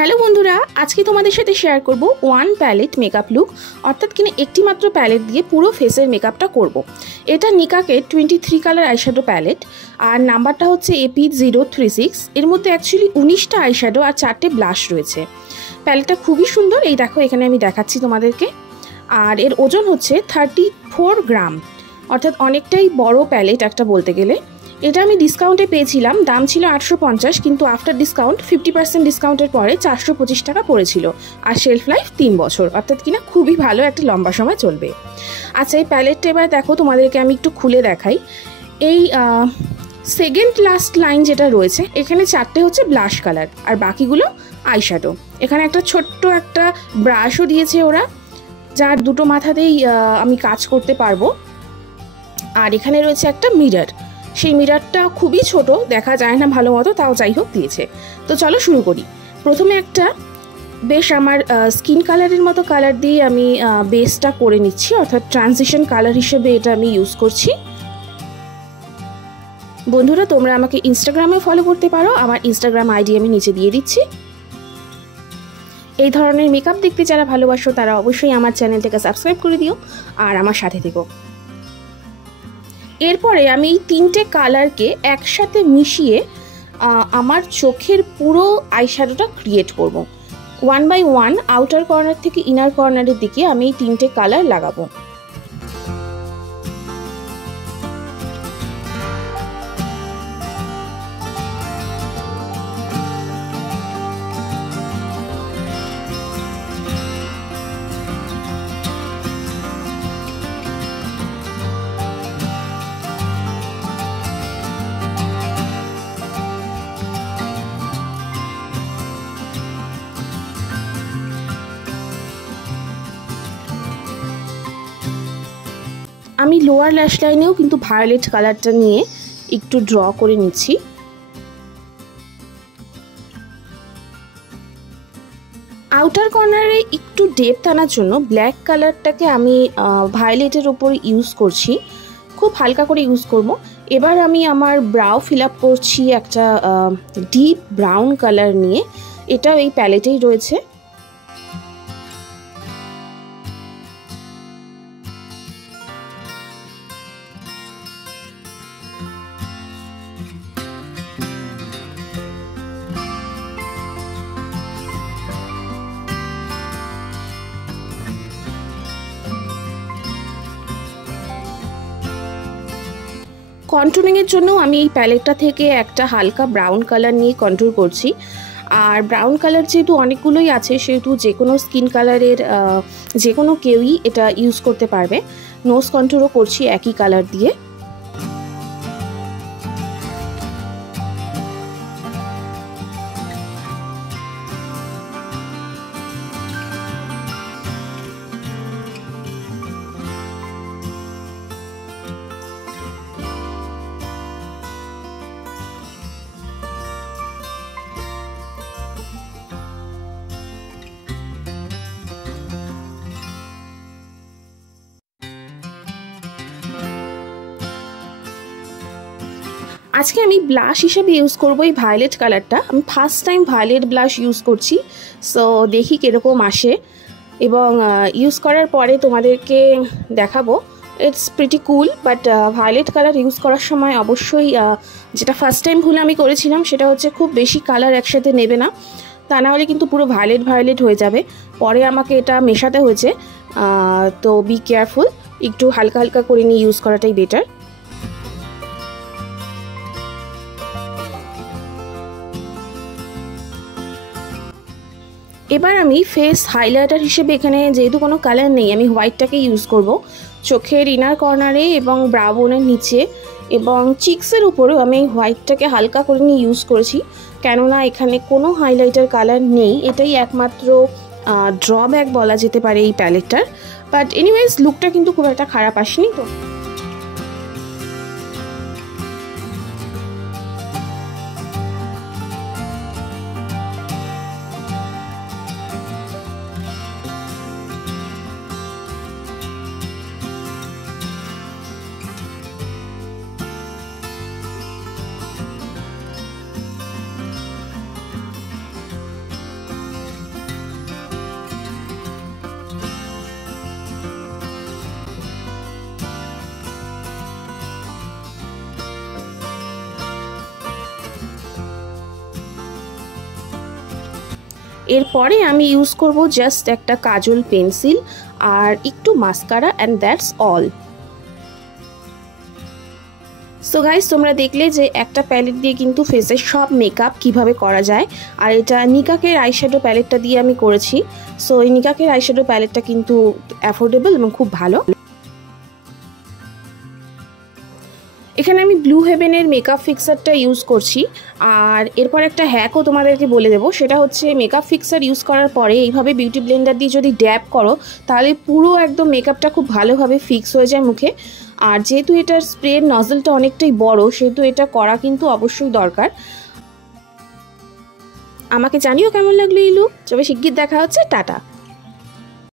Hello বন্ধুরা, আজকে তোমাদের সাথে শেয়ার করব ওয়ান প্যালেট মেকআপ লুক, অর্থাৎ কিনা একটি মাত্র প্যালেট দিয়ে পুরো ফেসের মেকআপটা করব। এটা নিকা কে 23 কালার আইশ্যাডো প্যালেট, আর নাম্বারটা হচ্ছে AP036। এর মধ্যে অ্যাকচুয়ালি 19টা আইশ্যাডো আর 4টে ব্লাশ রয়েছে। প্যালেটটা খুবই সুন্দর, এই দেখো এখানে আমি দেখাচ্ছি তোমাদেরকে। আর এর ওজন হচ্ছে 34 গ্রাম, অর্থাৎ অনেকটাই বড় প্যালেট একটা বলতে গেলে। এটা আমি ডিসকাউন্টে পেয়েছিলাম, দাম ছিল 850, কিন্তু আফটার ডিসকাউন্ট 50% ডিসকাউন্টের পরে 425 টাকা পড়েছিল। আর শেলফ লাইফ 3 বছর, অর্থাৎ কিনা খুবই ভালো, একটা লম্বা সময় চলবে। আচ্ছা, এই প্যালেটটা এবার দেখো তোমাদেরকে আমি একটু খুলে দেখাই। এই সেকেন্ড লাস্ট লাইন যেটা রয়েছে, এখানে 4টে হচ্ছে ব্লাশ কালার আর বাকিগুলো আইশ্যাডো। এখানে একটা ছোট্ট একটা ব্রাশও দিয়েছে ওরা, যার দুটো মাথাতেই আমি কাজ করতে পারবো। আর এখানে রয়েছে একটা মিরর, সেই মিররটা খুবই ছোট, দেখা যায় না ভালো মতো, তাও যাই হোক দিয়েছে। তো চলো শুরু করি। প্রথমে একটা বেশ আমার স্কিন কালারের মতো কালার দিয়ে আমি বেসটা করে নিচ্ছি, অর্থাৎ ট্রানজিশন কালার হিসেবে এটা আমি ইউজ করছি। বন্ধুরা, তোমরা আমাকে ইনস্টাগ্রামে ফলো করতে পারো, আমার ইনস্টাগ্রাম আইডি আমি নিচে দিয়ে দিচ্ছি। এই ধরনের মেকআপ দেখতে যারা ভালোবাসো তারা অবশ্যই আমার চ্যানেলটাকে সাবস্ক্রাইব করে দিও আর আমার সাথে থেকো। এরপরে আমি এই 3টে কালারকে একসাথে মিশিয়ে আমার চোখের পুরো আইশ্যাডোটা ক্রিয়েট করব। 1 বাই 1 আউটার কর্নার থেকে ইনার কর্নারের দিকে আমি এই 3টে কালার লাগাবো। আমি লোয়ার ল্যাশ লাইনেও কিন্তু ভায়োলেট কালারটা নিয়ে একটু ড্র করে নিচ্ছি। আউটার কর্নারে একটু ডেপথ আনার জন্য ব্ল্যাক কালারটাকে আমি ভায়োলেটের ওপর ইউজ করছি, খুব হালকা করে ইউজ করব। এবার আমি আমার ব্রাউ ফিল আপ করছি একটা ডিপ ব্রাউন কালার নিয়ে, এটাও এই প্যালেটেই রয়েছে। কন্ট্রোলিংয়ের জন্য আমি এই প্যালেটটা থেকে একটা হালকা ব্রাউন কালার নিয়ে কন্ট্রোল করছি। আর ব্রাউন কালার যেহেতু অনেকগুলোই আছে, সেহেতু যে কোনো স্কিন কালারের যে কোনো কেউই এটা ইউজ করতে পারবে। নোজ কন্ট্রোলও করছি একই কালার দিয়ে। আজকে আমি ব্লাশ হিসেবে ইউজ করবো এই ভায়োলেট কালারটা। আমি first time violet blush use করছি, সো দেখি কীরকম আসে, এবং ইউজ করার পরে তোমাদেরকে দেখাবো। It's pretty cool, but violet colour use করার সময় অবশ্যই যেটা ফার্স্ট টাইম ভুল আমি করেছিলাম সেটা হচ্ছে খুব বেশি কালার একসাথে নেবে না, তা না হলে কিন্তু পুরো ভায়োলেট ভায়োলেট হয়ে যাবে। পরে আমাকে এটা মেশাতে হয়েছে, তো বি কেয়ারফুল, একটু হালকা হালকা করে নিয়ে ইউজ করাটাই বেটার। এবার আমি ফেস হাইলাইটার হিসেবে এখানে যেহেতু কোনো কালার নেই, আমি হোয়াইটটাকে ইউজ করব চোখের ইনার কর্নারে এবং ব্রাউ বোনের নিচে এবং চিক্সের উপরেও আমি হোয়াইটটাকে হালকা করে নিয়ে ইউজ করেছি, কেননা এখানে কোনো হাইলাইটার কালার নেই। এটাই একমাত্র ড্রব্যাক বলা যেতে পারে এই প্যালেটটার, বাট এনিওয়েজ লুকটা কিন্তু খুব একটা খারাপ আসেনি। তো এরপরে আমি ইউজ করব জাস্ট একটা কাজল পেন্সিল আর একটু mascara and that's all. So guys, তোমরা দেখলে যে একটা প্যালেট দিয়ে কিন্তু ফেসের সব মেকআপ কিভাবে করা যায়। আর এটা নিকা কের আইশ্যাডো প্যালেটটা দিয়ে আমি করেছি। সো এই নিকা কের আইশ্যাডো প্যালেটটা কিন্তু অ্যাফোর্ডেবল এবং খুব ভালো। এখানে আমি ব্লু হেভেনের মেকআপ ফিক্সারটা ইউজ করছি। আর এরপর একটা হ্যাকও তোমাদেরকে বলে দেবো, সেটা হচ্ছে মেকআপ ফিক্সার ইউজ করার পরে এইভাবে বিউটি ব্লেন্ডার দিয়ে যদি ড্যাব করো তাহলে পুরো একদম মেকআপটা খুব ভালোভাবে ফিক্স হয়ে যায় মুখে। আর যেহেতু এটার স্প্রের নজলটা অনেকটাই বড়, সেহেতু এটা করা কিন্তু অবশ্যই দরকার। আমাকে জানিও কেমন লাগলো এই লুক। তবে শিগগির দেখা হচ্ছে, টাটা।